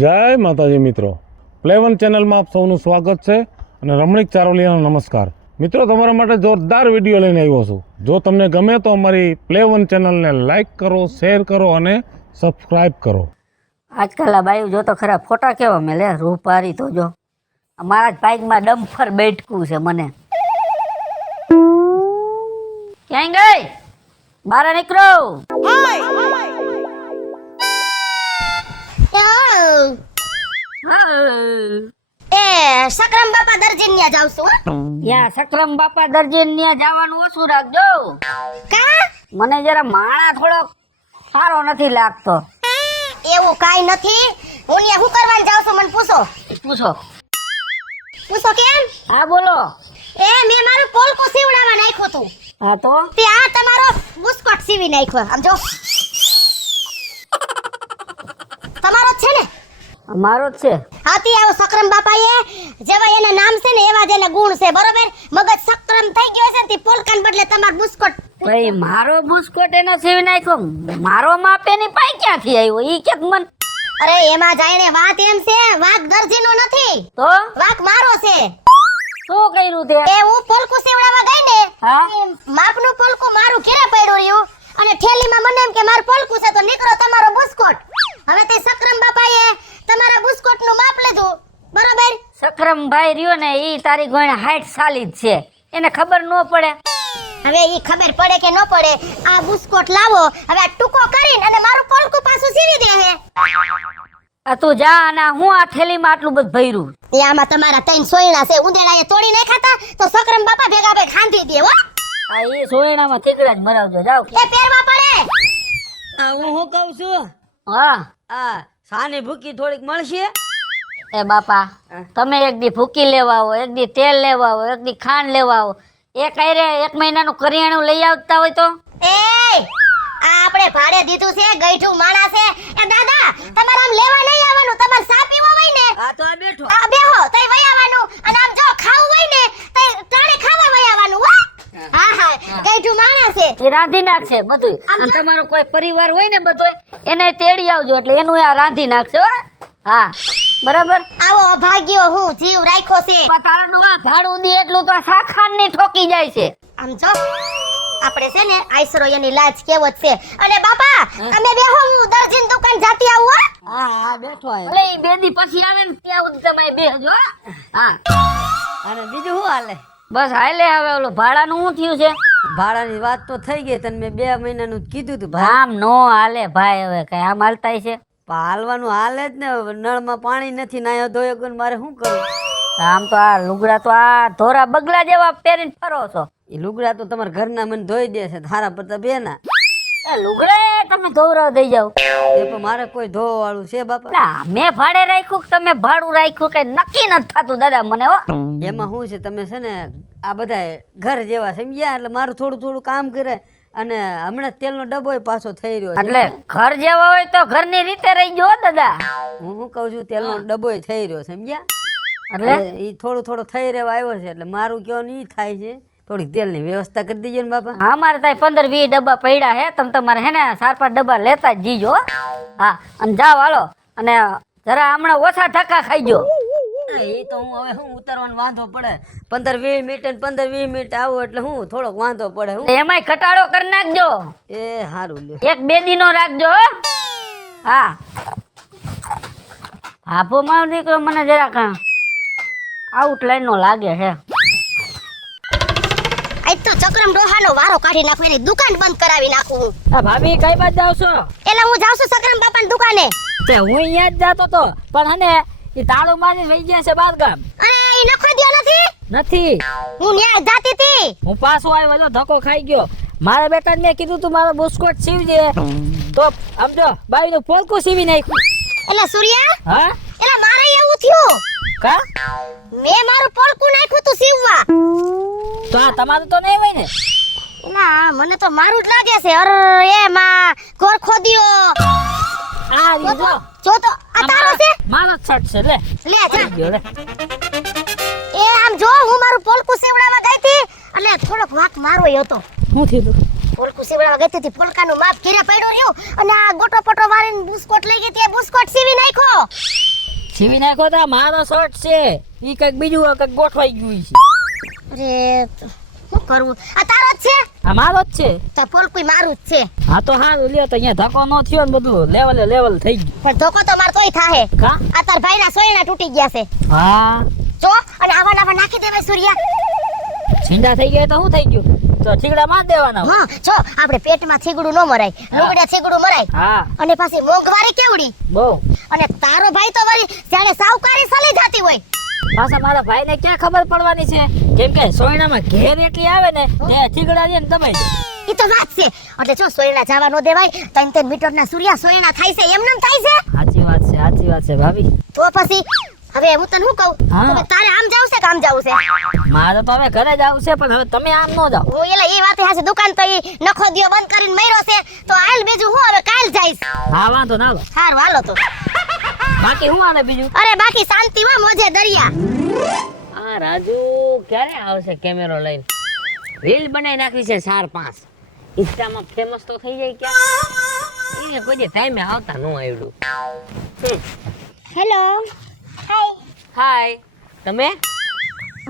જય માતાજી મિત્રો, પ્લે1 ચેનલમાં આપ સૌનું સ્વાગત છે અને રમણીક ચારોલિયાનો નમસ્કાર. મિત્રો, તમારા માટે જોરદાર વિડીયો લઈને આવ્યો છું. જો તમને ગમે તો અમારી પ્લે1 ચેનલને લાઈક કરો, શેર કરો અને સબસ્ક્રાઈબ કરો. આજકાલ આ બાયું જો તો ખરા ફોટા કેવા મેલે રૂપારી તો જો અમારા જ બાઈકમાં ડમ્ફર બેઠકું છે. મને ક્યાંય ગઈ બહાર નીકળો. સકરમ બાપા દરજી ન્યા જાવ છું. ત્યાં સક્રમ બાપા દરજી ત્યાં જવાનું ઓછું રાખજો. કા મને જરા માણા થોડો સારો નથી લાગતો. એવું કાઈ નથી. હું ન્યા હું કરવા જાવ છું મને પૂછો. પૂછો કેમ? હા બોલો. મેં મારું પોલકું સીવડાવવા નાખ્યું હતું. હા તો તે આ તમારો બુસ્કોટ સીવી નાખ્યો. આમ જો તમારો જ છે ને? મારો જ છે. હાથી આવો સક્રમ બાપાએ જેવા એના નામ છે ને એવા જ એના ગુણ છે. બરોબર? મગજ સક્રમ થઈ ગયો છે ને તે પોલકાન બદલે તમાર બુસ્કોટ. ભાઈ મારો બુસ્કોટ એનો સીવી નાખ્યો. મારો માપ એની પાઈ ક્યાંથી આવ્યો ઈ કે મન. અરે એમાં જાણે વાત એમ છે, વાક દરજીનો નથી, તો વાક મારો છે. શું કર્યું તે? હું પોલકું સીવડાવવા ગઈ ને, હા માપનું પોલકું મારું ઘરે પડ્યું રહ્યું અને થેલીમાં મને એમ કે મારું પોલકું છે તો નીકળો તમારો બુસ્કોટ. હવે તે સક્રમ બાપાએ તમારા બુસ્કોટનું માપ લીધું. બરોબર? સક્રમભાઈ રહ્યો ને ઈ તારી ગોણ હાઈટ સાલી જ છે, એને ખબર ન પડે. હવે ઈ ખબર પડે કે ન પડે, આ બુસ્કોટ લાવો હવે આ ટૂંકો કરીને અને મારું પોલકું પાછું સીવી દે હે. આ તું જા અને હું આ થેલીમાં આટલું બધું ભર્યું. એ આમાં તમારા 3 સોયણા છે, ઉંદેડાએ તોડી નહીં ખાતા તો સક્રમ બાપા ભેગા ભેગ ખાંધી દે હો. આ ઈ સોયણામાં થીગડા જ મરાવજો. જાવ એ પહેરવા પડે. હું શું કહું છું, હા. આ સાની ભૂકી થોડીક મળશે? એ બાપા, તમે એક દી ભૂકી લેવા આવો, એક દી તેલ લેવા આવો, એક દી ખાંડ લેવા આવો, એક આયરે 1 મહિનાનું કરિયાણું લઈ આવતા હોય તો. એ આ આપણે ભાડે દીધું છે, ગઈઠું માણા છે. એ દાદા તમારે આમ લેવા નહીં આવવાનું, તમારે સા પીવો હોય ને આ તો આ બેઠો. આ બેહો તઈ વઈ આવવાનું અને આમ જો ખાવું હોય ને તઈ ટાણે ખાવા વઈ આવવાનું હો. હા હા ગઈઠું માણા છે. એ રાંધી નાખશે બધું. અને તમારો કોઈ પરિવાર હોય ને બધું એને તેડી આવજો એટલે એનું આ રાંધી નાખશે હો. હા બરાબર. આવો અભાગ્યો હું જીવ રાખ્યો છે. તારા ડોહા ભાડું દી એટલું તો સાખાન ની ઠોકી જાય છે. આમ જો આપણે છે ને આઈસરો એની લાજ કેવો છે. અને બાપા તમે બેહો, હું દરજીની દુકાન જાતી આવું હો. હા હા બેઠો આયો. ભલે ઈ બે દી પછી આવે ને ત્યાં સુધી તમે બેહજો. હા અને બીજું શું હાલે? બસ હાલે. હવે ઓલું ભાડાનું શું થયું છે? ભાડાની વાત તો થઈ ગઈ, તને મેં 2 મહિનાનું જ કીધું તું ભાઈ. આમ નો હાલે ભાઈ. હવે કઈ આમ હાલતાય છે? હાલવાનું હાલે જ ને. હવે નળમાં પાણી નથી, નાયો ધોયો ગયો ને મારે શું કરું? આમ તો આ લુગડા તો આ ધોરા બગલા જેવા પહેરીને ફરો છો. એ લુગડા તો તમારા ઘરના મને ધોઈ દે છે, થારા પડતા બેના. એ લુગડા તમે ધોરા દઈ જાવ. એ પણ મારે કોઈ ધોવા વાળું છે બાપા? ના મેં ભાડે રાખ્યું કે તમે ભાડું રાખ્યું કઈ નક્કી નથી થતું દાદા મને હો. એમાં શું છે, તમે છે ને આ બધા ઘર જેવા સમજ્યા એટલે મારું થોડું થોડું કામ કરે. અને હમણાં તેલનો ડબ્બો પાછો થઈ રહ્યો છે. એટલે ઘર જેવા હોય તો ઘરની રીતે રહી ગયો દાદા. હું શું કહું છું, તેલનો ડબ્બો થઈ રહ્યો સમજ્યા એટલે એ થોડો થઈ રહેવા આવ્યો છે એટલે મારું કયો નહીં થાય છે. થોડીક તેલની વ્યવસ્થા કરી દીજો ને બાપા. હા મારે ત્યાં 15-20 ડબ્બા પડ્યા હે. તમે તમારે હે ને 4-5 ડબ્બા લેતા જ જીજો. હા અને જાઓ હાલો. અને જરા હમણાં ઓછા ઠકા ખાઈજો. એ તો હું હવે હું ઉતારવાનો વાંધો પડે. 15-20 મિનિટ ને 15-20 મિનિટ આવું એટલે હું થોડોક વાંધો પડે. હું એમાંય ઘટાડો કરી નાખજો. એ સારું લ્યો. 1-2 દીનો રાખજો હો. હા હાફો મારો દીકરો મને જરાક આઉટલાઈન નો લાગે છે. આજ તો ચક્રમ ડોહાનો વારો કાઢી નાખું, એની દુકાન બંધ કરાવી નાખું. આ ભાભી કઈ બાજુ જાવ છો? એટલે હું જાઉં છું સક્રમ બાપાની દુકાને. તે હું અહીંયા જ જાતો તો પણ હને એ તાળું મારી વઈ ગયા છે બાર ગામ. અરે ઈ નખો દ્યો નથી. હું ન્યા જાતી હતી. હું પાછો આવ્યો તો ધક્કો ખાઈ ગયો. મારા બેટાને મેં કીધું તું મારો બુસ્કોટ સીવજે તો આમ જો બાવીનું પોલકું સીવી નાખ્યું. એટલે સૂર્યા હા એટલે મારે એવું થયું, કા મેં મારું પોલકું નાખ્યું તું સીવવા. તો આ તમારું તો નહીં હોય ને? ના મને તો મારું જ લાગે છે. અરે એ માં કોર ખોદ્યો. આ રીજો જો તો આ તારો છે. મારો જ શર્ટ છે લે. લે જા. ગયો લે. એ આમ જો હું મારું પોલકું સીવડાવવા ગઈ હતી એટલે થોડોક વાક મારો હતો. શું થયું? પોલકું સીવડાવવા ગઈ હતી, પોલકાનું માપ ઘેરે પડ્યું રહ્યું અને આ ગોટો પટો વાળીને બુસ્કોટ લઈ ગઈ હતી, એ બુસ્કોટ સીવી નાખ્યો. સીવી નાખો તો મારો શર્ટ છે ઈ કઈક બીજું કઈક ગોઠવાઈ ગયું છે. અરે શું કરવું, આ તારો જ છે? આ મારો જ છે. તો પોલકું મારું જ છે. હા તો હા લ્યો તો અહીંયા ધક્કો નો થયો ને બધું લેવલ થઈ ગયું. પણ ધોકો તો માર તોય થાહે. કા આ તાર ભાઈના સોયણા તૂટી ગયા છે. હા જો અને આવા નાખી દેવાય સૂર્યા. છીંડા થઈ ગયા તો શું થઈ ગયું? તો છીંડા માં દેવાના હોય. હા જો આપણે પેટમાં થીગડું ન મરાય, લુગડા થીગડું મરાય. હા અને પાછી મોંઘવારી કેવડી. બહુ. અને તારો ભાઈ તો વળી જાણે સાવકારી સલી જાતી હોય. પાછા મારા ભાઈને ક્યાં ખબર પડવાની છે? કેમ કે સોયણામાં ઘેર એટલી આવે ને તે છીંડા ને દબાઈ દે. ઈ તો વાત છે. એટલે જો સોયણા જવા ન દેવાય, 3 મીટરના સૂર્યા સોયણા થાય છે એમ નેમ થાય છે. સાચી વાત છે ભાભી. તો પછી હવે હું તને શું કહું, હા. હવે તારે આમ જાવ છે કે આમ જાવ છે? મારે તો હવે ઘરે જ આવશે પણ હવે તમે આમ ન જાઓ. હું એલા એ વાતે હાસે દુકાન તો ઈ નખો દિયો બંધ કરીને મર્યો છે, તો હાલ બીજું હું હવે કાલ જઈશ. હા વાંધો ના લો. સારું હાલો તો. બાકી શું હાલે બીજું? અરે બાકી શાંતિ માં મોજે દરિયા. આ રાજુ ક્યારે આવશે કેમેરો લઈને? રીલ બનાવી નાખી છે 4-5. ઇન્સ્ટામાં ફેમસ તો થઈ જાય ક્યાં? એ કોઈ ટાઈમે આવતા ન આવ્યું. હેલો. હાય. હાય. તમે?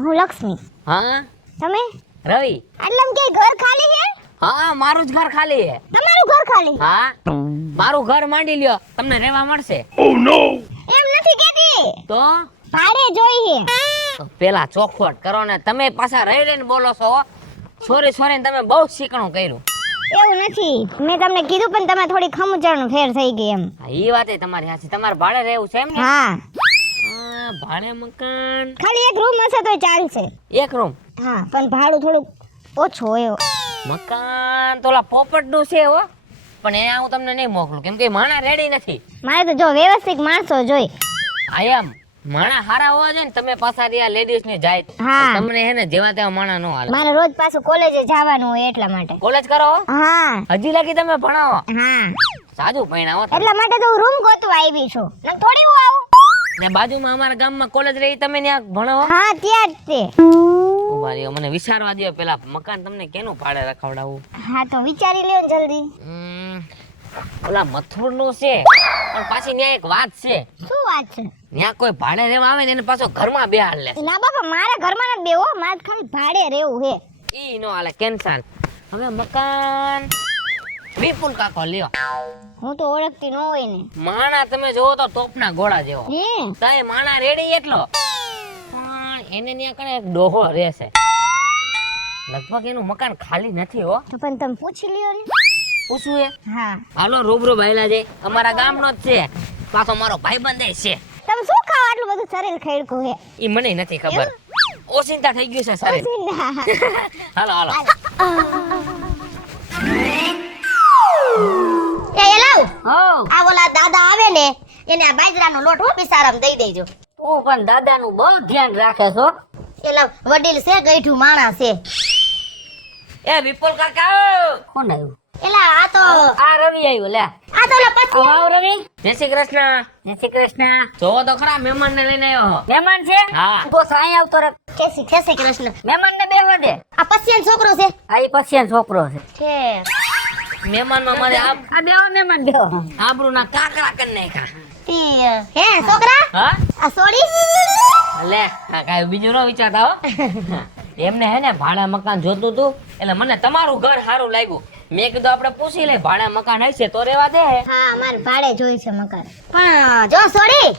હું લક્ષ્મી. હા તમે? રવિ. આટલામ કે ઘર ખાલી છે? હા મારું જ ઘર ખાલી છે. તમારું ઘર ખાલી? હા મારું ઘર માંડી લ્યો, તમને રહેવા મળશે. એમ નથી કેતી, તો ભાડે જોઈએ. પેલા ચોખવટ કરો ને, તમે પાછા રહી રહીને બોલો છો. સોરી તમે બહુ શીખણું કર્યું. એવું નથી, મેં તમને કીધું પણ તમે થોડી ખમુચાનું ફેર થઈ ગઈ એમ. હા ઈ વાતે તમારી સાચી. તમારે ભાડે રહેવું છે એમ ને? હા, હા ભાડે મકાન ખાલી એક રૂમ હશે તો ચાલશે. એક રૂમ. હા પણ ભાડું થોડું ઓછું હોય. મકાન તો ઓલા પોપટનું છે હો, પણ એ હું તમને નહીં મોકલું કેમ કે માણા રેડી નથી. મારે તો જો વ્યવસ્થિત માણસો જોઈ. આ એમ માણા હારા હોવા જોઈએ ને. તમે પાછા રહ્યા લેડીઝ ને જાય હા. તમને હે ને જેવા તેવા માણા નો હાલે. મારે રોજ પાછું કોલેજે જવાનું હોય એટલા માટે. કોલેજ કરો હા હજી લગી તમે ભણાવો? હા, સાદું ભણાવો તમે. એટલા માટે તો હું રૂમ ગોતવા આવી છું. નકર થોડી હું આવું. ને બાજુમાં અમારા ગામમાં કોલેજ રહી, તમે ત્યાં ભણાવો? હા ત્યાં જ તે. ઉભા રહ્યો, મને વિચારવા દો પેલા. મકાન તમને કેનું ભાડે રખાવડાવું? હા તો વિચારી લ્યો ને જલ્દી. ઓલા મથુર નું છે પણ પાછી ત્યાં એક વાત છે. શું વાત છે? ત્યાં કોઈ ભાડે રહેવા આવે ને એને પાછો ઘરમાં બેહાડ લે. ના બાપા, મારા ઘરમાં નથી બેવો, મારે ખાલી ભાડે રહેવું હે. ઈ નો હાલે, કેન્સલ. હવે મકાન વિપુલ કાકો લ્યો. હું તો ઓળખતી ન હોય ને. માણા તમે જોવો તો ટોપના ઘોડા જેવો. હે તાય માણા રેડી એટલો, પણ એને ત્યાં કણે એક ડોહો રહેશે. લગભગ એનું મકાન ખાલી નથી હો. તો પણ તમે પૂછી લ્યો ને. પૂછવું એ? હા, હાલો રૂબરૂ ભાઈલા જઈ. અમારા ગામનો જ છે, પાછો મારો ભાઈબંધ છે. તમે શું ખાવ આટલું બધું શરીર ખેડકું હે? ઈ મને નથી ખબર. ઓચિંતા થઈ ગયું છે સારી. હાલો એ લાવ. હો આ ઓલા દાદા આવે ને એને આ બાજરાનો લોટ હો બિસારામ દઈ દેજો. તું પણ દાદાનું બહુ ધ્યાન રાખે છો. એલા વડીલ છે, ગઈઠું માણસ છે. એ વિપુલ કાકા કોણ આવ્યું? એલા આ તો આ રવિ આવ્યો. લે આ તો ઓલા પછી આવો રવિ. જય શ્રી કૃષ્ણ. જય શ્રી કૃષ્ણ. જોવો તો ખરા, મહેમાન ને લઈને આવ્યો. મહેમાન છે? હા. તો સાઈ આવતો રે. કેસી કૃષ્ણ. મહેમાન ને બેહવા દે. આ પસિયન છોકરો છે. આ ઈ પછીનો છોકરો છે. છે મહેમાન માં મારે આ બેહો મહેમાન બેહો. આબરૂ ના કાકરા કરી નાખ્યા. તી હે છોકરા હા આ સોડી. લે કાકા બીજું નો વિચારતા હો. એમને હે ને ભાડા મકાન જોતું તું એટલે મને તમારું ઘર સારું લાગ્યું. મેં કીધું આપણે પૂછી લે ભાડા મકાન હશે તો રેવા દે. હા અમારે ભાડે જોઈ છે મકાન. પણ જો સોડી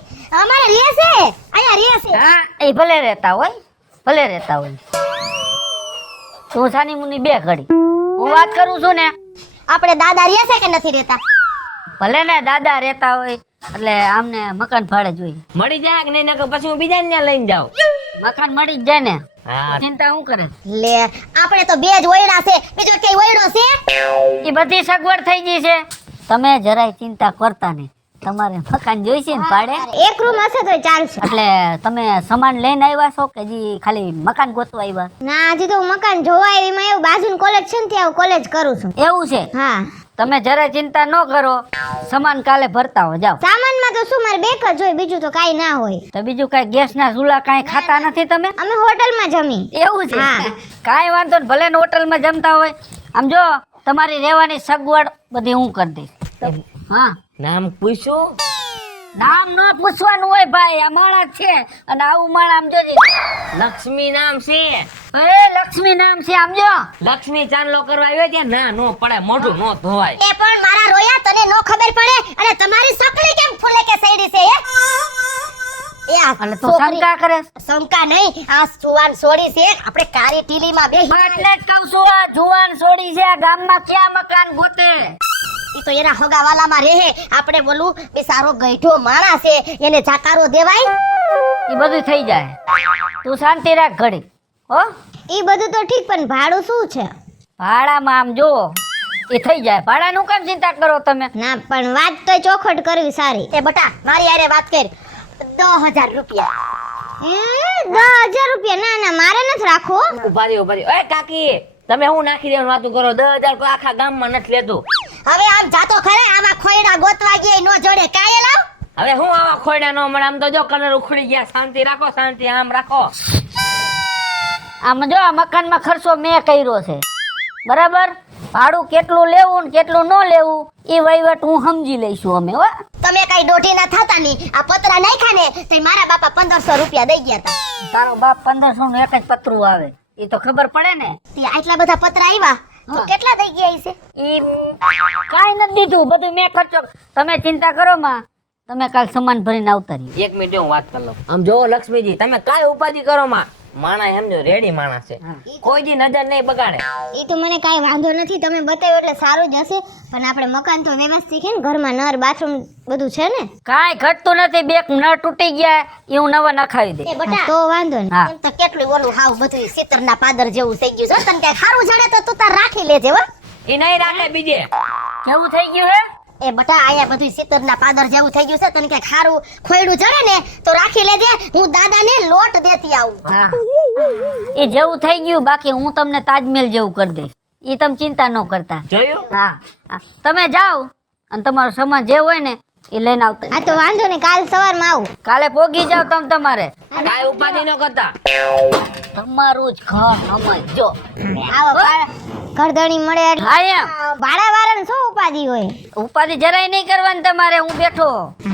અમારે રે છે, અહીંયા રે છે. હા એ ભલે રહેતા હોય. તું સાની મુની બે ઘડી હું વાત કરું છું ને. આપણે દાદા રે છે કે નથી રહેતા? ભલે ને દાદા રહેતા હોય એટલે આમને મકાન ભાડે જોઈએ. મળી જાય કે નહીં, પછી હું બીજાને ત્યાં લઈને જાઉં. મકાન મળી જ જાય ને. હા ચિંતા હું કરે? લે આપણે તો બે જ ઓયડા છે, બીજો કઈ ઓયડો છે? એ બધી સગવડ થઈ ગઈ છે. તમે જરાય ચિંતા કરતા નહીં. તમારે મકાન જોઈશે ને ભાડે? એક રૂમ હશે તો ચાલશે. એટલે તમે સામાન લઈને આવ્યા છો કે હજી ખાલી મકાન ગોતવા આવ્યા? ના હજી તો હું મકાન જોવા આવી. માં એવું બાજુનું કોલેજ છે ને ત્યાં કોલેજ કરું છું. એવું છે? હા તમે જરાય ચિંતા ન કરો, સામાન કાલે ભરતા હો જાઓ. સામાનમાં તો શું મારે બેક જ હોય, બીજું તો કાઈ ના હોય. તો બીજું કઈ ગેસ ના ચૂલા કઈ ખાતા નથી તમે? અમે હોટલમાં જમી. એવું છે? હા. કાંઈ વાંધો નહીં, ભલે ને હોટલમાં જમતા હોય. આમ જો તમારી રહેવાની સગવડ બધી હું કરી દઈશ. હા, નામ પૂછ્યું? નામ ન પૂછવાનું હોય ભાઈ, આ માણસ છે અને આવું માણસ આમ જોજે. લક્ષ્મી નામ છે. એ લક્ષ્મી નામ છે આમ જો. લક્ષ્મી ચાંદલો કરવા આવ્યો ત્યાં ના નો પડે, મોઢું નો ધોવાય. એ પણ મારા રોયા તને નો ખબર પડે અને તમારી સકડી કેમ ફૂલે કે સૈડી છે એ આ એટલે તું શંકા કરે. શંકા નહીં, આ સુવાન સોડી છે આપણે કારી ટીલીમાં બેહી એટલે જ કહું છું, આ જુવાન છોડી છે આ ગામમાં ક્યાં મકાન ગોતે. ઈ તો એના હોગાવાલામાં રહે. આપણે બોલું બિચારો ગઈઠો માણસ છે, એને જાકારો દેવાય? એ બધું થઈ જાય, તું શાંતિ રાખ ઘડી. હો, ઈ બધું તો ઠીક, પણ ભાડું શું છે? ભાડામાં આમ જો એ થઈ જાય. ભાડાનું કેમ ચિંતા કરો તમે? ના પણ વાત તો ચોખટ કરવી સારી. એ બટા મારી હારે વાત કર. 10,000 રૂપિયા. 10,000 રૂપિયા? ના ના મારે નથી રાખવો. ઉભા રહ્યો. ઓય કાકી, તમે હું નાખી દેવાનું વાતું કરો? 10,000 કોઈ આખા ગામમાં નથી લેતું. હવે આમ જાતો ખરે, આવા ખોયડા ગોતવા ગયા નો જોડે કાયે લાવ. હવે હું આવા ખોયડા નો મળે? આમ તો જો કલર ઉખડી ગયા. શાંતિ રાખો, શાંતિ આમ રાખો. આમ જો આ મકાનમાં ખર્ચો મેં કર્યો છે, બરાબર? ભાડું કેટલું લેવું ને કેટલું ન લેવું એ વહીવટ હું સમજી લઈશું અમે. હો, તમે કઈ દોઢી ના થતા ની. આ પતરા નાખ્યા ને તે મારા બાપા 1500 રૂપિયા દઈ ગયા હતા. તારો બાપ 1500 નું એક જ પતરું આવે એ તો ખબર પડે ને. તે આટલા બધા પતરા આવ્યા તો કેટલા દઈ ગયા છે? ઈ કાંઈ નથી દીધું, બધું મેં ખર્ચો. તમે ચિંતા કરો માં, તમે કાલ સામાન ભરીને આવતા રહ્યો. એક મિનિટ હું વાત કરી લઉં. આમ જોવો લક્ષ્મીજી, તમે કાંઈ ઉપાધિ કરો માં. માણા સમજો રેડી માણસ છે, કોઈ દી નજર નહીં બગાડે. એ તો મને કાઈ વાંધો નથી, તમે બતાવ્યો એટલે સારું જ હશે. પણ આપણે મકાન તો વ્યવસ્થિત છે ને, ઘરમાં નર બાથરૂમ બધું છે ને? કાંઈ ઘટતું નથી, બે નળ તૂટી ગયા એ હું નવા નખાવી દે. એ બટા તો વાંધો નહીં. હા. એમ તો કેટલું ઓલું હાવ બધું સિતરના પાદર જેવું થઈ ગયું છે. તને કઈ સારું જડે તો તું તાર રાખી લેજે હો. એ નહીં રાખે બીજે. કેવું થઈ ગયું હે? એ બટા આયા બધું સિતરના પાદર જેવું થઈ ગયું છે. તને કઈ સારું ખોયડું જડે ને તો રાખી લેજે. હું દાદાને લોટ દેતી આવું. હા, એ જેવું થઈ ગયું, બાકી હું તમને તાજમહેલ જેવું કરી દઈશ. એ તમે ચિંતા ન કરતા. જોયું? હા, હા. તમે જાઓ અને તમારો સામાન જે હોય ને એ લઈને આવતા. આ તો વાંધો નહીં, કાલ સવારમાં આવું. કાલે પોગી જાવ તમે તમારે. કાંઈ ઉપાધિ ન કરતા. તમારું જ ઘર સમજો. આવો ઘરધણી મળે એટલે હા, એમ ભાડા વાળાને શું ઉપાધિ હોય? ઉપાધિ જરાય નહીં કરવાની તમારે, હું બેઠો.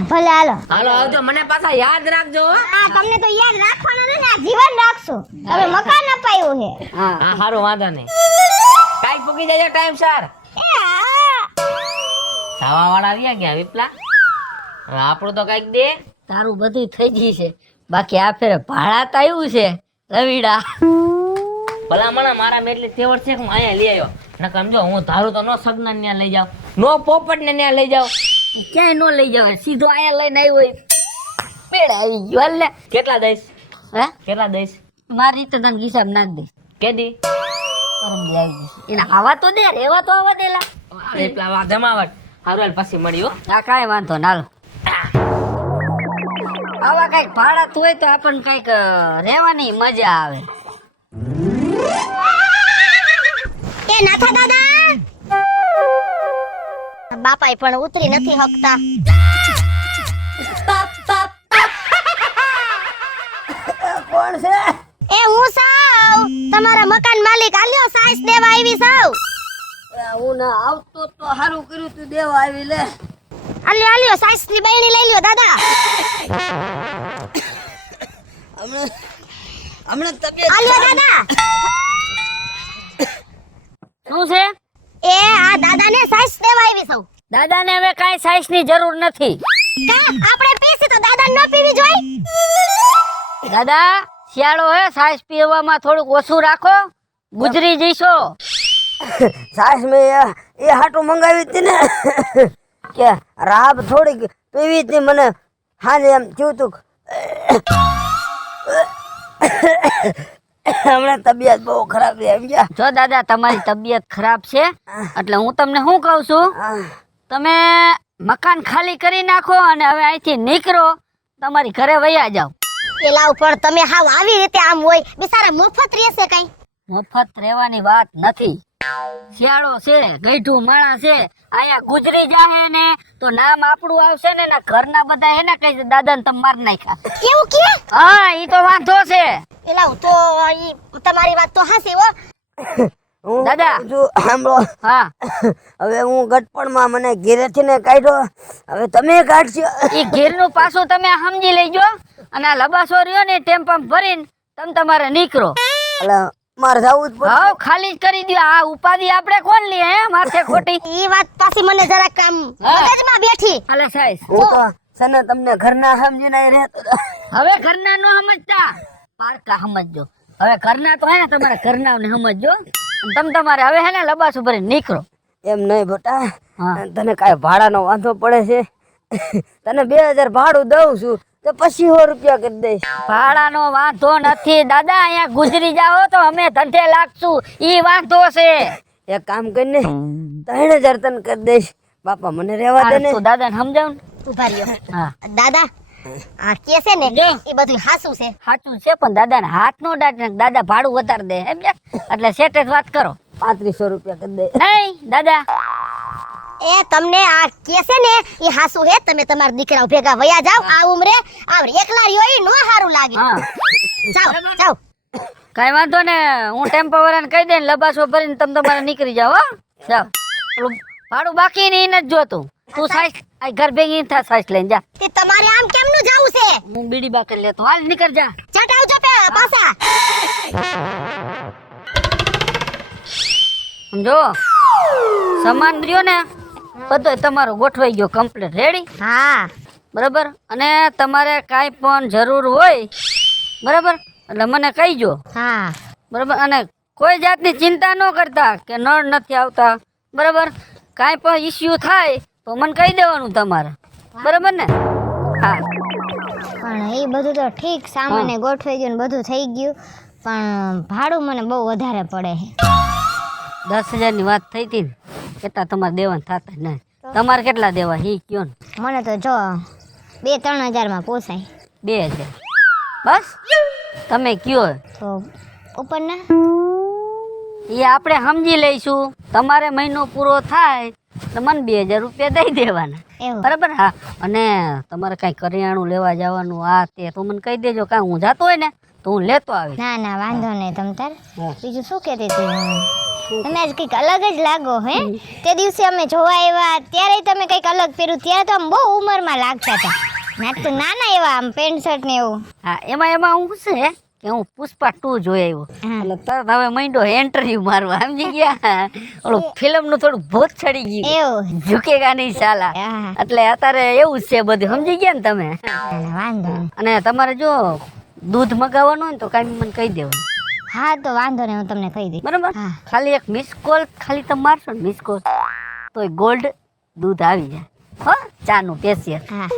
ભલે હાલો. હાલો આવજો, મને પાછા યાદ રાખજો હો. આ તમને તો યાદ રાખવાનું નથી, આ જીવન રાખશો. હવે મકાન અપાયું છે. હા, હા સારું, વાંધો નહીં. કાંઈ પૂકી જજો ટાઈમ સર. ખાવા વાળા આવ્યા ગયા વિપલા. હવે આપણું તો કઈક દે. તારું બધું થઈ ગયું છે, બાકી આ ફેરે ભાડા તો આવ્યું છે રવિડા. ભલામણા મારા મેં એટલી તેવડ છે કે હું અહીંયા લઈ આવ્યો. નકર સમજો હું ધારું તો નો સગનન ત્યાં લઈ જાવ, નો પોપટ ને ત્યાં લઈ જાવ. ક્યાંય ન લઈ જાવ, સીધો અહીંયા લઈને આવ્યો હોય. પેડા આવી ગયો હાલ ને. કેટલા દઈશ? હે, કેટલા દઈશ? મારી રીતે તને હિસાબ નાખ દે. કેદી? પરમદી આવી જશે. એને આવા તો દે, રેવા તો આવા દેલા. વિપલા જમાવટ. હારું હાલ પછી મળ્યો. હા, કાંઈ વાંધો ના. હાલો. આવા કઈક ભાડા હોય તો આપણને કઈક રહેવાની મજા આવે. એ નાથા દાદા, બાપાએ પણ ઉતરી નથી હકતા. કોણ છે? એ હું સાવ તમારા મકાન માલિક. આલ્યો સાઈસ દેવા આવી સાવ. હું ના આવતો તો સારું કર્યું તું દેવા આવી. લે આલ્યો સાઈસ ની બહેણી લઈ લ્યો દાદા. હમણાં તબિયત આલ્યો દાદા. શું છે? એ આ દાદાને સાઈસ દેવા આવી સૌ. દાદાને હવે કાંઈ સાઈઝ ની જરૂર નથી. કા આપણે પીસી તો દાદા ન પીવી જોઈ? દાદા શિયાળો હે, સાઈઝ પીવામાં થોડુંક ઓછું રાખો, ગુજરી જઈશો. સાસ મેં એ હાટું મંગાવી હતી ને કે રાબ થોડીક પીવી હતી. મને હાને એમ થયું તું હમણાં તબિયત બહુ ખરાબ છે. એમ ગયા જો દાદા તમારી તબિયત ખરાબ છે એટલે હું તમને શું કહું છું, તમે મકાન ખાલી કરી નાખો અને હવે અહીંથી નીકળો, તમારી ઘરે વયા જાઓ. એ લાવ પણ તમે હાવ આવી રીતે આમ હોય, બિચારા મફત રહેશે કઈ? મફત રહેવાની વાત નથી. શિયાળો છે, ગઈઢું માણસ છે, અહીંયા ગુજરી જાય ને તો નામ આપણું આવશે ને, ઘરના બધા એને કઈ દાદા ને તમે મારી નાખ્યા. કેવું કે? હા, ઈ તો વાંધો છે. એ લાવ તો ઈ તમારી વાત તો હાસી હો. હું દાદા. કહું છું, સાંભળો. હા હવે હું ગટપણમાં મને ઘેરેથી ને કાઢ્યો, હવે તમે કાઢશો. ઈ ઘેરનું પાછું તમે સમજી લેજો અને આ લબાસો રહ્યો ને ટેમ્પામાં ભરીને તમે તમારે નીકળો. એટલે મારે જવું જ પડે. હાવ ખાલી જ કરી દ્યો. આ ઉપાધિ આપણે કોણ લે હે માથે ખોટી. ઈ વાત પાછી મને જરાક આમ મગજમાં બેઠી. હાલે સાઈસ. હું તો છે ને તમને ઘરના સમજીને અહીં રહેતો હતો. હવે ઘરના નો સમજતા, પારકા સમજજો. હવે ઘરના તો હે ને તમારે ઘરના ને સમજજો. અને તમે તમારે હવે હે ને લબાસો ભરીને નીકળો. એમ નહીં બેટા, હા. તને કાંઈ ભાડાનો વાંધો પડે છે? તને 2000 ભાડું દઉં છું તો 2500 રૂપિયા કરી દઈશ. ભાડાનો વાંધો નથી દાદા. અહીંયા ગુજરી જાઓ તો અમે ધંધે લાગશું. ઈ વાંધો છે. એક કામ કરીને 3000 તને કરી દઈશ. બાપા મને રહેવા દે ને. તું દાદાને સમજાવ ને. ઉભા રહ્યો. હા દાદા આ કે છે ને જો. એ બધું હાસું છે. સાચું છે પણ દાદાને હાથ નો દાદા દાદા ભાડું વધારે દે સમજ્યા? એટલે સેટ જ વાત કરો. 3500 રૂપિયા કરી દઈશ. નહીં દાદા. એ તમને આ કે છે ને એ હાસું હે. તમે તમારા દીકરાઓ ભેગા વયા જાવ. આ ઉમરે આ એકલા રહ્યો એ નો સારું લાગે. હા જાવ જાવ. કઈ વાંધો ને, હું ટેમ્પો વાળાને કહી દે ને લબાસો ભરીને તમે તમારે નીકળી જાઓ. હો જાઓ. પેલું ભાડું બાકી નહીં નથી જોતું. તું સાઈસ આ ઘર ભેગી થા સાઈસ લઈને જા. તે તમારે આમ કેમનું જાવું છે? હું બીડી બાકર લેતો. હાલ નીકળ જા. ચટાવજો પાછા. સમજો સામાન રહ્યો ને બધો તમારો ગોઠવાઈ ગયો કમ્પ્લીટ રેડી. હા બરાબર. અને તમારે કાંઈ પણ જરૂર હોય બરાબર એટલે મને કહીજો. હા બરાબર. અને કોઈ જાતની ચિંતા ન કરતા કે નળ નથી આવતા. બરાબર. કાંઈ પણ ઇસ્યુ થાય તો મને કહી દેવાનું તમારે. બરાબર ને? હા પણ એ બધું તો ઠીક સામાને ગોઠવાઈ ગયું ને બધું થઈ ગયું, પણ ભાડું મને બહુ વધારે પડે છે. 10,000ની વાત થઈ હતી ને કેટલા તમારે દેવાના થતા નહીં. તમારે કેટલા દેવા એ કયો ને? મને તો જો 2-3 હજારમાં પોસાય. 2,000 બસ. તમે કયો તો ઉપરના એ આપણે સમજી લઈશું. તમારે મહિનો પૂરો થાય તો મને 2,000 રૂપિયા દઈ દેવાના. એવું. બરાબર. હા અને તમારે કાંઈ કરિયાણું લેવા જવાનું આ તે તો મને કહી દેજો. કાંઈ હું જાતો હોય ને તો હું લેતો આવીશ. ના ના વાંધો નહીં. તમ તાર હા. બીજું શું કહેતી હતી? તમે આજ કંઈક અલગ જ લાગો હે. તે દિવસે અમે જોવા આવ્યા ત્યારે તમે કંઈક અલગ પહેર્યું. ત્યારે તો આમ બહુ ઉંમરમાં લાગતા હતા. ના તો નાના એવા આમ પેન્ટ શર્ટ ને એવું. હા એમાં હું છે કે હું પુષ્પા 2 જોઈ આવ્યો. હા. એટલે તરત હવે માંડ્યો ઇન્ટરવ્યુ મારવા. સમજી ગયા? ઓલું ફિલ્મનું થોડું ભૂત ચડી ગયું. એવું. ઝુકેગા નહીં સાલા. હા. એટલે અત્યારે એવું જ છે બધું. સમજી ગયા ને તમે? ના, ના, વાંધો નહીં. અને તમારે જો દૂધ મગાવવાનું હોય ને તો કાંઈ મને કહી દેવાનું. હા તો વાંધો નહીં, હું તમને કહી દઈશ. બરાબર. હા. ખાલી એક મિસ કોલ ખાલી તમે મારશો ને મિસ કોલ તો ગોલ્ડ દૂધ આવી જાય. હો ચાનું પેશિયર. હા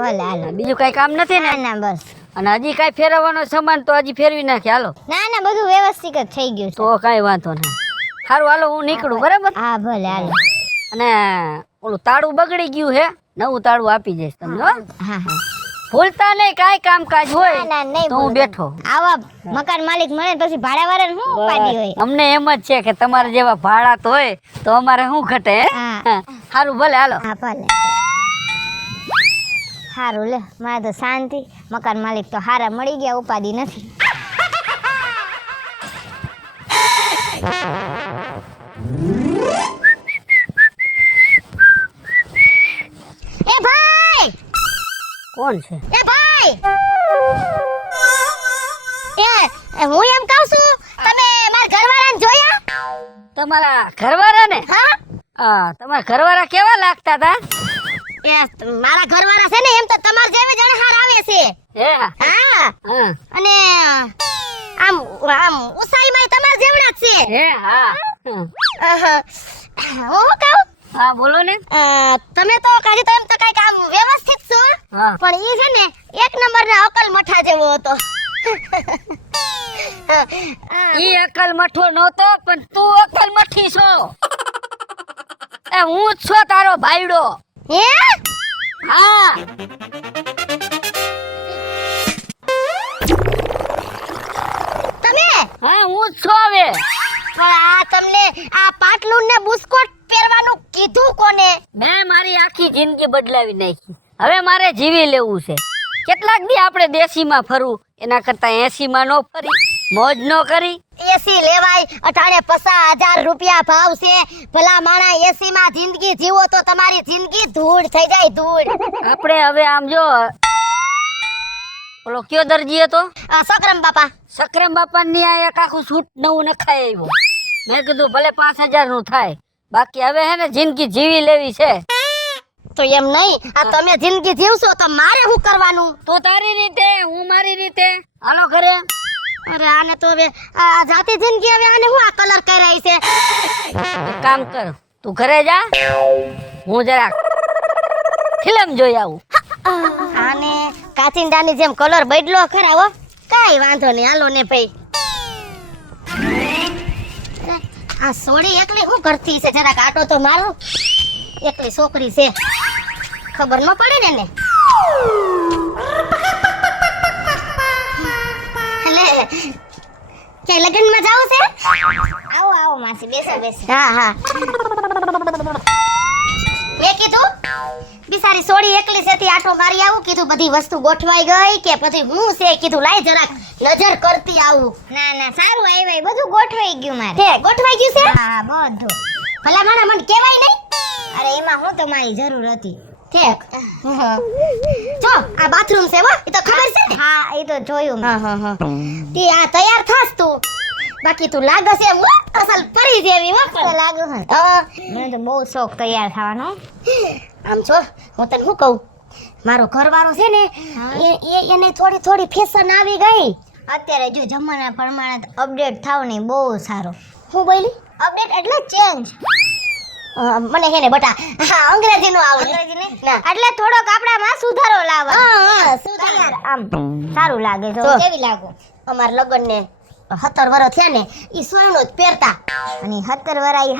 ભલે હાલો. બીજું કાંઈ કામ નથી ને? ના ના બસ. અને હજી કાંઈ ફેરવવાનો સામાન તો હજી ફેરવી નાખી. હાલો ના ના બધું વ્યવસ્થિત જ થઈ ગયું છે. તો કાંઈ વાંધો નહીં. સારું હાલો હું નીકળું. બરાબર. હા ભલે હાલો. અને ઓલું તાળું બગડી ગયું હે, નવું તાળું આપી જઈશ તમને. હો હા હા. ભૂલતા નહીં. કાંઈ કામકાજ ના હોય ના નહીં તો હું ભૂલું. બેઠો. આવા મકાન માલિક મળે પછી ભાડાવાળાને શું ઉપાધિ હોય. અમને એમ જ છે કે તમારે જેવા ભાડા તો હોય તો અમારે શું ઘટે. હે? હા. સારું ભલે હાલો. હા ભલે. સારું લે મારે તો શાંતિ. મકાન માલિક તો હારા મળી ગયા, ઉપાધિ નથી. એ ભાઈ, કોણ છે? એ ભાઈ, હું એમ કહું છું તમે મારા ઘરવાળાને જોયા? તમારા ઘરવાળા ને? હા તમારા ઘરવાળા કેવા લાગતા હતા? એ મારા ઘરવાળા છે ને એમ તો તમાર જેવી જ અણહાર આવે છે. હે હા હા. અને આમ આમ ઉસાઈમાં તમાર જેવડા જ છે. હે હા. આહા. હું કહું હા બોલો ને. તમે તો કાજી તો એમ તો કઈક આમ વ્યવસ્થિત છો, હા. પણ ઈ છે ને એક નંબરના અકલ મઠા જેવો હતો. ઈ અકલ મઠો નહોતો પણ તું અકલ મઠી છો. એ હું જ છો તારો ભાઈડો. હે હા તમે હા હું જ છો હવે. પણ આ તમને આ પાટલું ને બુસ્કોટ પહેરવાનું કીધું કોને? મેં મારી આખી જિંદગી બદલાવી નાખી. હવે મારે જીવી લેવું છે. કેટલાક દી આપણે દેશીમાં ફરવું એના કરતા 80માં નો ફરી. મોજ નો કરી. એસી લેવાય અટાણે 50,000 રૂપિયા ભાવ છે. ભલા માણા એસી માં જિંદગી જીવો તો તમારી જિંદગી ધૂળ થઈ જાય ધૂળ. આપણે હવે આમ જો ઓલો કયો દરજી હતો સકરમ બાપા સક્રમ બાપાની આ એક આખું સૂટ નવું નખાય આવ્યું. મેં કીધું ભલે 5,000 નું થાય, બાકી હવે હે ને જિંદગી જીવી લેવી છે. તો એમ નહીં, આ તમે જિંદગી જીવશો તો મારે શું કરવાનું? તો તારી રીતે, હું મારી રીતે. હાલો ઘરે. અરે આને તો હવે આ જાતી જિંદગી હવે આને હું આ કલર કરાઈ છે. એક કામ કર, તું ઘરે જા, હું જરાક ફિલ્મ જોઈ આવું. આને કાચિંડાની જેમ કલર બદલો ખરા હો. કાઈ વાંધો નહીં, હાલો ને ભાઈ. આ સોડી એકલી શું કરતી છે? જરાક આટો તો મારો. એકલી છોકરી છે, ખબર ન પડે ને એને. લે ક્યાંય લગ્નમાં જાવ છે? આવો આવો માસી, બેસો બેસો. હા હા, મેં કીધું બિચારી સોડી એકલી છે થી આટો મારી આવું. કીધું બધી વસ્તુ ગોઠવાઈ ગઈ કે પછી હું છે? કીધું લાય જરાક નજર કરતી આવું. ના ના સારું આવ્યું, બધું ગોઠવાઈ ગયું મારે. તે ગોઠવાઈ ગયું છે? હા બધું. ભલા મારા મને કહેવાય નહીં. અરે એમાં હું તમારી જરૂર હતી. ઠીક. જો આ બાથરૂમ છે હો, એ તો ખબર છે ને? હા એ તો જોયું. હા તે આ તૈયાર થાસ તું. બાકી તું લાગે છે એમ અસલ પરી જેવી હો. લાગુ હે. મને તો બહુ શોખ તૈયાર થવાનો. આમ છો, હું તને શું કહું, મારો ઘરવાળો છે ને એને થોડી થોડી ફેશન આવી ગઈ અત્યારે. જો જમાના પ્રમાણે અપડેટ થાવ ને બહુ સારો. હું બોલી અપડેટ એટલે ચેન્જ. મને હે ને બટા હા અંગ્રેજી નો આવડે. એટલે થોડોક આપણામાં સુધારો લાવવા. હા સુધાર આમ સારું લાગે. તો કેવી લાગુ? અમાર લગન ને 17 વર્ષ થયા ને, ઈ સોનું જ પહેરતા. અને 17 વર્ષ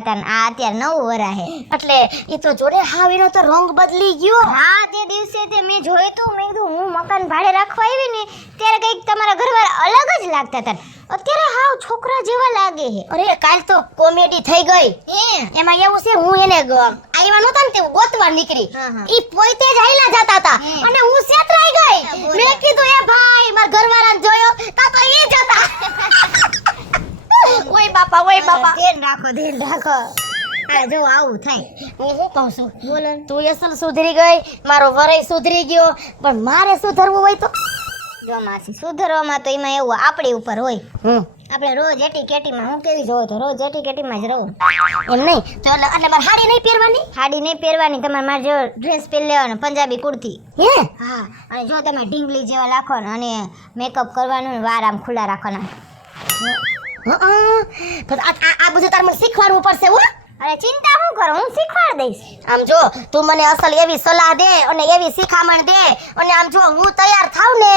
હતા ને આ અત્યારે 9 વર્ષ હે. એટલે ઈ તો જોડે હાવ એનો તો રંગ બદલી ગયો. હા તે દિવસે તે મેં જોયું તું. મેં કીધું હું મકાન ભાડે રાખવા આવી ને ત્યારે કઈક તમારા ઘરવાળા અલગ જ લાગતા હતા. અત્યારે હાવ છોકરા જેવા લાગે છે. અરે કાલ તો કોમેડી થઈ ગઈ. એમાં એવું છે, હું એને આવ્યા નહોતા ને તે ગોતવા નીકળી. ઈ પોતે જ હાઈલા જતા હતા અને હું સેતરાઈ ગઈ. મેં કીધું એ ભાઈ મારા ઘરવાળાને જોયો તા તો ઈ જ હતા. ઓય બાપા ધ્યાન રાખો. આ જો આવું થાય. હું શું કહું છું, બોલો. તું અસલ સુધરી ગઈ, મારો વરય સુધરી ગયો, પણ મારે સુધરવું હોય તો જો માસી સુધરવામાં તો એમાં એવું આપણી ઉપર હોય. આપણે રોજ એટીકેટીમાં હું કેવી જોઉં તો રોજ એટીકેટીમાં જ રહું. એમ નહીં તો એટલે મારે સાડી નહીં પહેરવાની. તમારે મારે જો ડ્રેસ પહેરી લેવાનો, પંજાબી કુર્તી. હે હા. અને જો તમે ઢીંગલી જેવા રાખવાનો અને મેકઅપ કરવાનું ને વાર આમ ખુલ્લા રાખવાના. આ બધું તારે મને શીખવાડવું પડશે હો. અરે ચિંતા શું કરો, હું શીખવાડ દઈશ. આમ જો તું મને અસલ એવી સલાહ દે અને એવી શીખામણ દે. અને આમ જો હું તૈયાર થાવ ને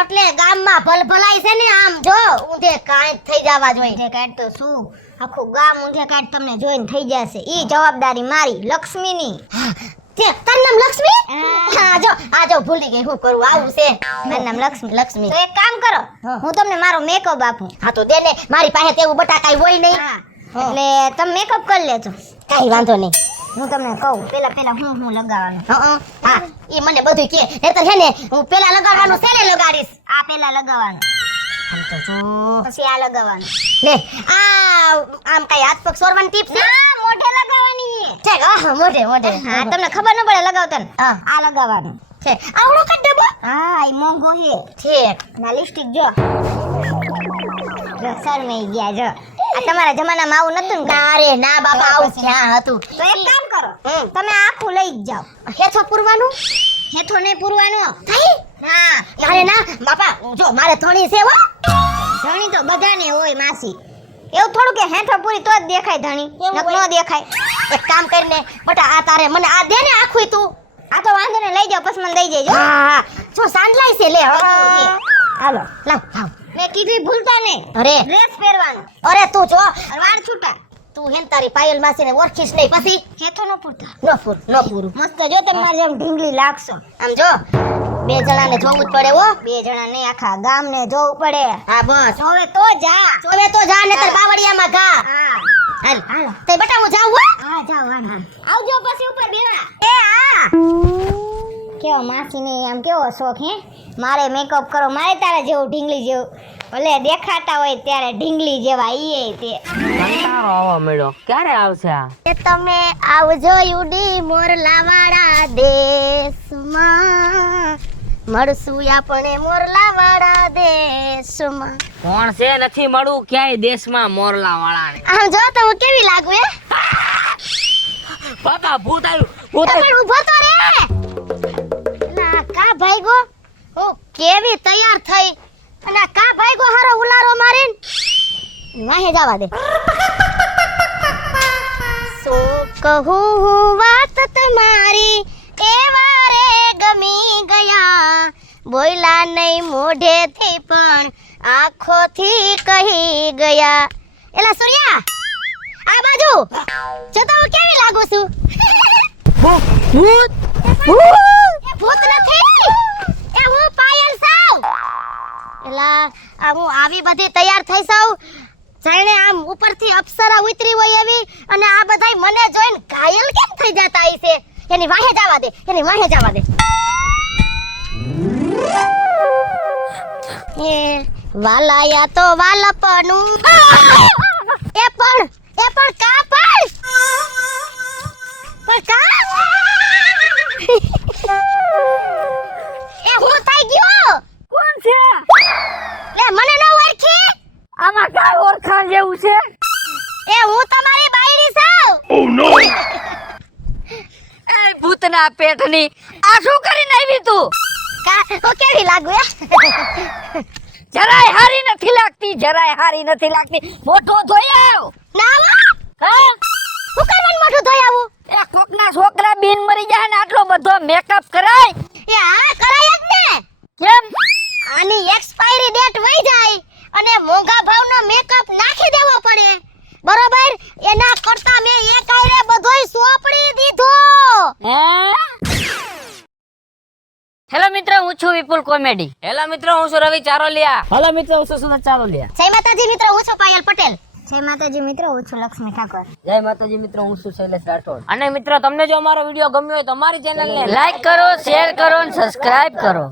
એટલે ગામમાં ભલભલાઈ છે ને આમ જો ઊંધે કાંઈ થઈ જવા જોઈએ. ઊંધે કાંઈ તો શું આખું ગામ ઊંધે કાંઈ તમને જોઈને થઈ જશે. ઈ જવાબદારી મારી લક્ષ્મીની. તારું નામ લક્ષ્મી? હા જો ભૂલી ગઈ. શું કરું, આવું છે. મારું નામ લક્ષ્મી. તો એક કામ કરો, હું તમને મારો મેકઅપ આપું. હા તો દે ને, મારી પાસે તેવું બટાકાઈ હોય નહીં. એટલે તમે મેકઅપ કરી લેજો. કાઈ વાંધો નહીં, હું તમને કહું પેલા હું લગાવવાનું. હા ઈ મને બધું કે નહીતર હે ને હું પેલા લગાવવાનું છે ને લગાડીશ. આ પેલા લગાવવાનું. આમ તો જો પછી આ લગાવવાનું. લે આમ કઈ હાથ પગ સોરવાની ટીપ છે? મોઢે લગાવવાની ને. ઠીક. મોઢે. હા તમને ખબર ન પડે લગાવતા ને. આ લગાવવાનું છે. આવડો કટ ડબ્બો. હા ઈ મોંઘો છે. ઠીક. ના લિપસ્ટિક જો શરમાઈ ગયા જો. આ તમારા જમાનામાં આવું નતું ને? અરે ના બાપા, આવું ક્યાં હતું. તો એક કામ કરો, તમે આખું લઈ જ જાઓ. હેથો પૂરવાનું? હેથો નહીં પૂરવાનું. ના અરે ના બાપા, જો મારે ધણી છે હો. ધણી તો બધાને હોય માસી. એવું થોડું કે હેઠો પૂરી તો જ દેખાય ધણી, ન દેખાય. એક કામ કરીને બટા આ તારે મને આ દે ને આખું તું. આ તો વાંધો ને લઈ જાઓ, પછી મને દઈ દેજો. હા જો સાંજલાઈ છે. લે હાલો લાવ. મેં કીધું ભૂલતા નહીં. અરે ડ્રેસ પહેરવાનું. અરે તું જો વાળ છૂટા. તું હેન તારી પાયલ માસીને ઓળખીશ નહીં પછી હેઠો ન પૂરતા. ન પૂરું. મસ્ત જો તમે મારી જેમ ઢીંગલી લાગશો. આમ જો 2 જણાને જોવું જ પડે હો. 2 જણા નહીં, આખા ગામને જોવું પડે. હા બસ. જોવે તો જા ને તાર બાવળિયામાં ઘા. હાલ તે બટા હું જાઉં હો. હા જાવ. આવજો પછી ઉપર બેડા. એ હા કેવો માસીને આમ કેવો શોખ હે. મારે મેકઅપ કરો, મારે તારા જેવું ઢીંગલી જેવું. ભલે દેખાતા હોય ત્યારે ઢીંગલી જેવા ઈ તે કંટાળો આવવા મળ્યો. ક્યારે આવશે આ? એ તમે આવજો યુડી મોરલાવાળા દેશમાં મળશું આપણે મોરલાવાળા દેશમાં. કોણ છે? નથી મળવું ક્યાંય દેશમાં મોરલા વાળાને. આમ જો તો હું કેવી લાગુ હે બાપા ભૂત આવ્યું, ભૂત આવ્યું. પણ ઊભો તો રે ના કા ભાઈગો હું કેવી તૈયાર થઈ અને આ કા ભાઈગો હારો ઉલારો મારીન વાહે જવા દે. શું કહું હું વાત તમારી એવા રે ગમી ગયા બોયલા નહીં મોઢેથી પણ આંખોથી કહી ગયા. એલા સૂર્યા આ બાજુ જો તો હું કેવી લાગુ છું. ભૂત એ ભૂત નથી એ હું પાયલ સાવ. એલા આ હું આવી બધી તૈયાર થઈ સાવ જાણે આમ ઉપરથી અપ્સરા ઉતરી હોય એવી અને આ બધાય મને જોઈને ઘાયલ કેમ થઈ જતા હઈ છે. એની વાહે જવા દે એની વાહે જવા દે. એ વાલાયા તો વાલપનું એ પણ કા પણ કા એ હું થઈ ગયો. કોણ છે? લે મને ન ઓળખી. આમાં કાંઈ ઓળખાણ જેવું છે? એ હું તમારી બાયડી છું. એ ભૂતના પેટની આ શું કરીને આવી તું? કા હું કેવી લાગુ હે જરાય હારી નથી લાગતી, જરાય હારી નથી લાગતી. મોઢું ધોઈ આવ. ના હા? હું કામ મન મોઢું ધોઈ આવું. એ કોકના છોકરા બીન મરી જાય ને આટલો બધો મેકઅપ કરાય? એ હા કરાય જ ને. કેમ? આની એક્સપાયરી ડેટ વઈ જાય અને મોંઘા ભાવનો મેકઅપ નાખી દેવો પડે બરોબર. એના કરતા મેં એક આયરે બધોય સોપડી દીધો. હેલો મિત્રો, હું છું વિપુલ કોમેડી. હેલો મિત્રો, હું છું રવિ ચારોલિયા. હેલો મિત્રો, હું છું સુરત ચારોલિયા. જય માતાજી મિત્રો, હું છું પાયલ પટેલ. જય માતાજી મિત્રો, હું છું લક્ષ્મી ઠાકોર. જય માતાજી મિત્રો, હું છું શૈલેષ રાઠોડ. અને મિત્રો, તમને જો અમારો વિડીયો ગમ્યો હોય તો અમારી ચેનલને લાઈક કરો, શેર કરો અને સબસ્ક્રાઇબ કરો.